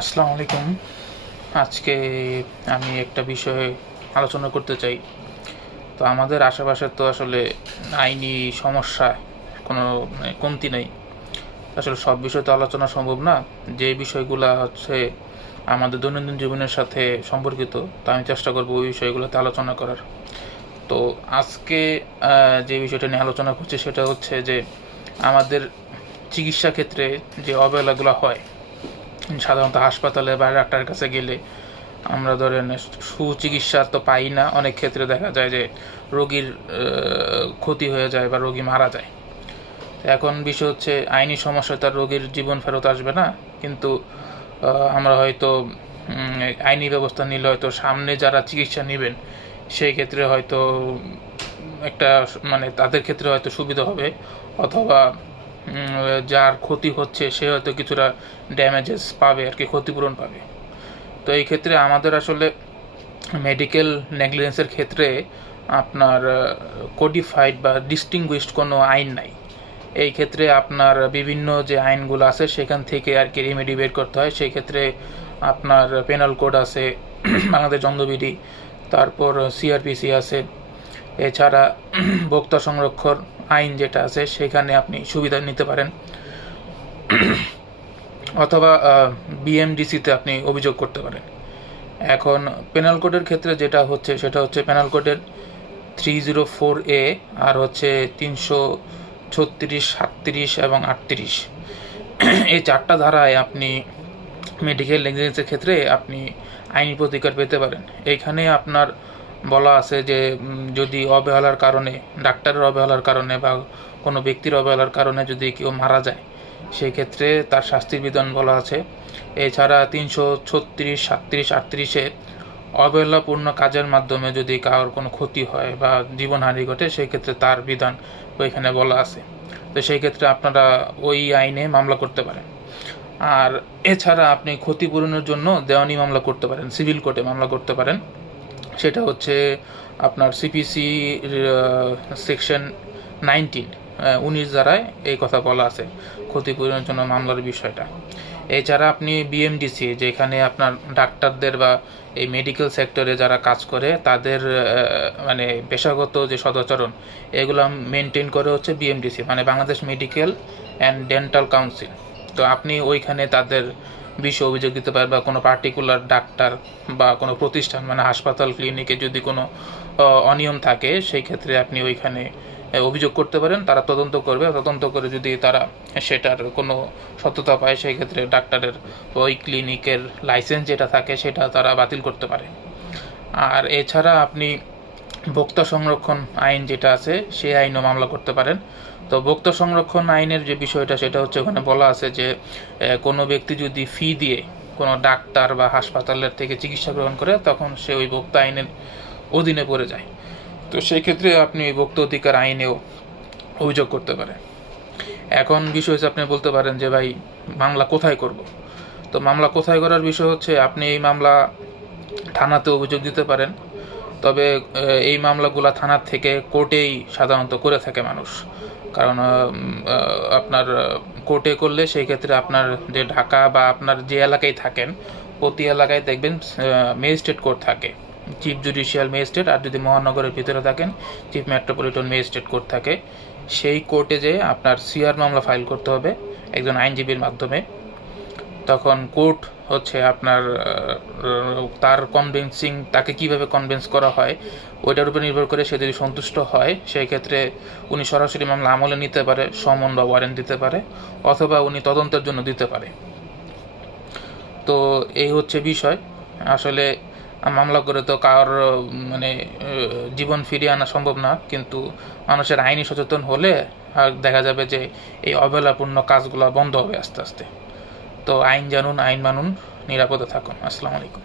আসসালামু আলাইকুম। আজকে আমি একটা বিষয়ে আলোচনা করতে চাই। তো আমাদের আশেপাশে তো আসলে আইনি সমস্যা কোনো কমতি নেই। আসলে সব বিষয় তো আলোচনা সম্ভব না। যে বিষয়গুলো হচ্ছে আমাদের দৈনন্দিন জীবনের সাথে সম্পর্কিত, তো আমি চেষ্টা করব ওই বিষয়গুলোতে আলোচনা করার। তো আজকে যে বিষয়টা নিয়ে আলোচনা করছি সেটা হচ্ছে যে আমাদের চিকিৎসা ক্ষেত্রে যে অবহেলাগুলো হয়, সাধারণত হাসপাতালে বা ডাক্তারের কাছে গেলে আমরা ধরেন সুচিকিৎসা তো পাই না। অনেক ক্ষেত্রে দেখা যায় যে রোগীর ক্ষতি হয়ে যায় বা রোগী মারা যায়। এখন বিষয় হচ্ছে আইনি সমস্যা, তার রোগীর জীবন ফেরত আসবে না, কিন্তু আমরা হয়তো আইনি ব্যবস্থা নিলে হয়তো সামনে যারা চিকিৎসা নেবেন সেই ক্ষেত্রে হয়তো একটা তাদের ক্ষেত্রে হয়তো সুবিধা হবে, অথবা যার ক্ষতি হচ্ছে সে হয়তো কিছুটা ড্যামেজেস পাবে আর কি, ক্ষতিপূরণ পাবে। তো এই ক্ষেত্রে আমাদের আসলে মেডিকেল নেগলিজেন্সের ক্ষেত্রে আপনার কোডিফাইড বা ডিস্টিংগুইশড কোনো আইন নাই। এই ক্ষেত্রে আপনার বিভিন্ন যে আইনগুলো আছে সেখান থেকে আর কি রেমেডি বের করতে হয়। সেই ক্ষেত্রে আপনার পেনাল কোড আছে, বাংলাদেশ দণ্ডবিধি, তারপর সিআরপিসি আছে। এছাড়া ভোক্তা সংরক্ষণ আইন যেটা আছে সেখানে আপনি সুবিধা নিতে পারেন, অথবা বিএমডিসিতে আপনি অভিযোগ করতে পারেন। এখন পেনাল কোডের ক্ষেত্রে যেটা হচ্ছে সেটা হচ্ছে পেনাল কোডের 304A আর হচ্ছে 336, 37 এবং 38, এই চারটা ধারায় আপনি মেডিকেল নেগলিজেন্সের ক্ষেত্রে আপনি আইনি প্রতিকার পেতে পারেন। এইখানে আপনার বলা আছে যে যদি অবহেলার কারণে, ডাক্তারের অবহেলার কারণে বা কোনো ব্যক্তির অবহেলার কারণে যদি কেউ মারা যায় সেই ক্ষেত্রে তার শাস্তির বিধান বলা আছে। এছাড়া 336, 37, 38-এ অবহেলাপূর্ণ কাজের মাধ্যমে যদি কারোর কোনো ক্ষতি হয় বা জীবনহানি ঘটে সেই ক্ষেত্রে তার বিধান ওইখানে বলা আছে। তো সেই ক্ষেত্রে আপনারা ওই আইনে মামলা করতে পারেন। আর এছাড়া আপনি ক্ষতিপূরণের জন্য দেওয়ানি মামলা করতে পারেন, সিভিল কোর্টে মামলা করতে পারেন। সেটা হচ্ছে আপনার সিপিসি সেকশন 19 ধারায় এই কথা বলা আছে, ক্ষতিপূরণের জন্য মামলার বিষয়টা। এছাড়া আপনি বিএমডিসি, যেখানে আপনার ডাক্তারদের বা এই মেডিকেল সেক্টরে যারা কাজ করে তাদের পেশাগত যে সদাচরণ এগুলো মেনটেন করে হচ্ছে BMDC, Bangladesh medical and dental council. তো আপনি ওইখানে তাদের বিষয়ে অভিযোগ দিতে পারেন, বা কোনো পার্টিকুলার ডাক্তার বা কোনো প্রতিষ্ঠান হাসপাতাল ক্লিনিকে যদি কোনো অনিয়ম থাকে সেই ক্ষেত্রে আপনি ওইখানে অভিযোগ করতে পারেন। তারা তদন্ত করবে, তদন্ত করে যদি তারা সেটার কোনো সত্যতা পায় সেই ক্ষেত্রে ডাক্তারের ওই ক্লিনিকের লাইসেন্স যেটা থাকে সেটা তারা বাতিল করতে পারে। আর এছাড়া আপনি ভোক্তা সংরক্ষণ আইন যেটা আছে সেই আইনও মামলা করতে পারেন। তো ভোক্তা সংরক্ষণ আইনের যে বিষয়টা সেটা হচ্ছে ওখানে বলা আছে যে কোনো ব্যক্তি যদি ফি দিয়ে কোনো ডাক্তার বা হাসপাতালের থেকে চিকিৎসা গ্রহণ করে তখন সে ওই ভোক্তা আইনের অধীনে পড়ে যায়। তো সেই ক্ষেত্রে আপনি ভোক্তা অধিকার আইনেও অভিযোগ করতে পারেন। এখন বিষয় হচ্ছে আপনি বলতে পারেন যে ভাই মামলা কোথায় করব। তো মামলা কোথায় করার বিষয় হচ্ছে আপনি এই মামলা থানাতে অভিযোগ দিতে পারেন, তবে এই মামলাগুলা থানার থেকে কোর্টেই সাধারণত করে থাকে মানুষ। কারণ আপনার কোর্টে করলে সেই ক্ষেত্রে আপনার যে ঢাকা বা আপনার যে এলাকায় থাকেন প্রতি এলাকায় দেখবেন ম্যাজিস্ট্রেট কোর্ট থাকে, চিফ জুডিশিয়াল ম্যাজিস্ট্রেট। আর যদি মহানগরের ভিতরে থাকেন চিফ মেট্রোপলিটন ম্যাজিস্ট্রেট কোর্ট থাকে। সেই কোর্টে যে আপনার সিআর মামলা ফাইল করতে হবে একজন আইনজীবীর মাধ্যমে। তখন কোর্ট হচ্ছে আপনার তার কনভিন্সিং, তাকে কিভাবে কনভিন্স করা হয় ওইটার উপর নির্ভর করে সে যদি সন্তুষ্ট হয় সেই ক্ষেত্রে উনি সরাসরি মামলা আমলে নিতে পারে, সমন বা ওয়ারেন্ট দিতে পারে, অথবা উনি তদন্তের জন্য দিতে পারে। তো এই হচ্ছে বিষয়। আসলে মামলা করে তো কারোর জীবন ফিরিয়ে আনা সম্ভব না, কিন্তু মানুষের আইনি সচেতন হলে দেখা যাবে যে এই অবহেলাপূর্ণ কাজগুলো বন্ধ হবে আস্তে আস্তে। তো আইন জানুন, আইন মানুন, নিরাপদে থাকুন। আসসালামু আলাইকুম।